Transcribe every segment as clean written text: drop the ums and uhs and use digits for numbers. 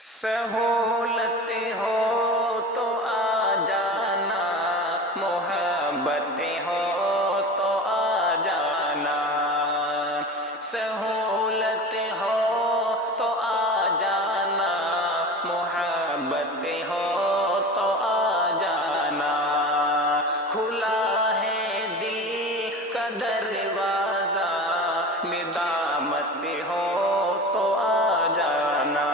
سہولت ہو تو آ جانا، محبت ہو تو آ جانا، سہولت ہو تو آ جانا، محبت ہو تو آ جانا، کھلا ہے دل کا دروازہ، ندامت ہو تو آ جانا،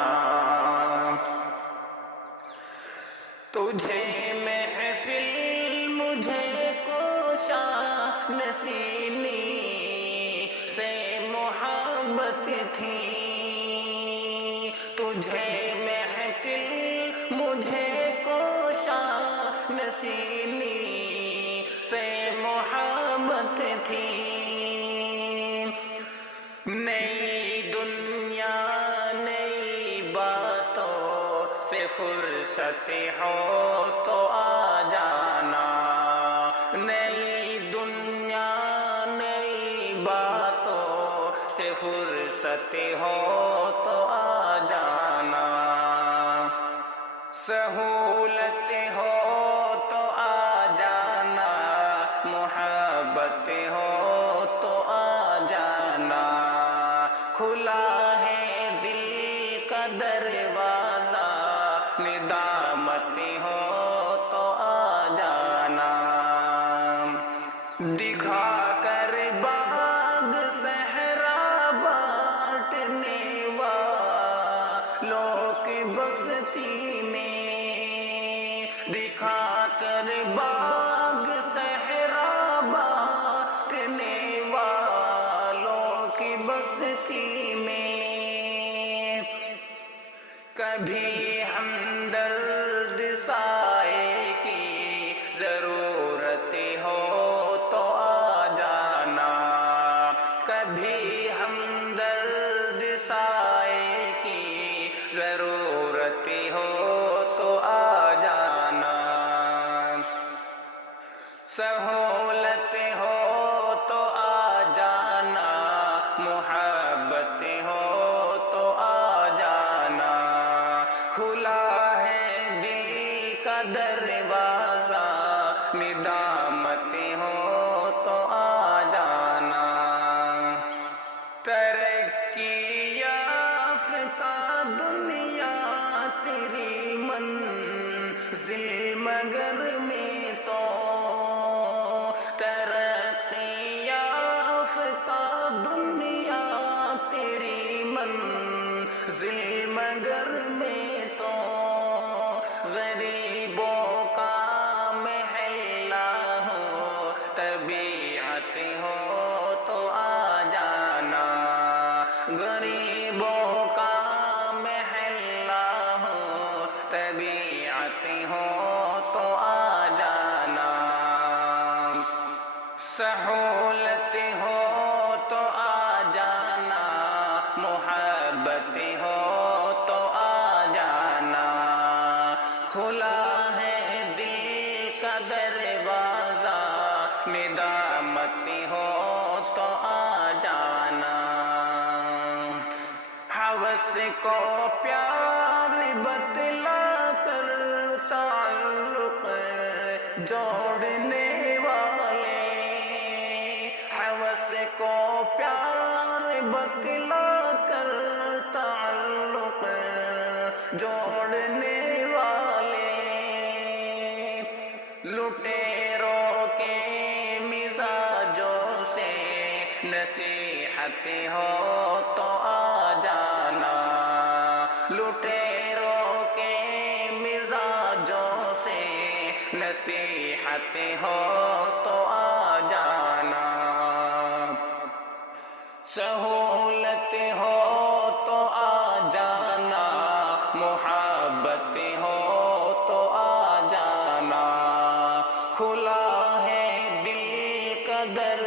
تجھے محفل مجھے کوشا نسینی سے محبت تھی، تجھے محفل مجھے کوشا نسینی سے محبت تھی، نئی دنیا نئی باتوں سے فرصت ہو تو آ جانا، نئی دنیا نئی باتوں سے فرصت ہو تو آ جانا، سہولت ہو تو آ جانا، محبت ہو تو آ جانا، کھلا ہے دل کا دروازہ، ندامت ہو تو آ جانا، دکھا کر باغ صحرا بانٹنے والوں کی بستی میں، دکھا کر باغ صحرا بانٹنے والوں کی بستی میں، کبھی ہمدرد سائے کی ضرورت ہو تو آ جانا، کبھی ہمدرد سائے کی ضرورت ہو تو آ جانا، سہولت ہو تو آ جانا، محبت ہو تو آ جانا، کھلا ہے دل کا دروازہ، ندامت ہو تو آ جانا، ترقی یافتہ دنیا تیری منزل مگر میں تو، ترقی یافتہ دنیا تیری منزل مگر میں تو، غریبوں کا محلہ ہو طبیعت ہو تو آ جانا، غریبوں کا محلہ ہو طبیعت ہو تو آ جانا، سہولت ہو تو آ جانا، محبت ہو تو آ جانا، کھلا ہے دل کا دروازہ، ندامت ہو تو آ جانا، ہوس کو پیار بتلا کر تعلق جوڑنے والے، ہوس کو پیار بتلا کر تعلق جوڑنے والے، لٹیروں کے مزاجوں سے نصیحت ہو تو آ جانا، لٹیروں کے مزاجوں سے نصیحت ہو تو آ جانا، سہولت ہو تو آ جانا، محبت ہو تو آ جانا، کھلا ہے دل کا در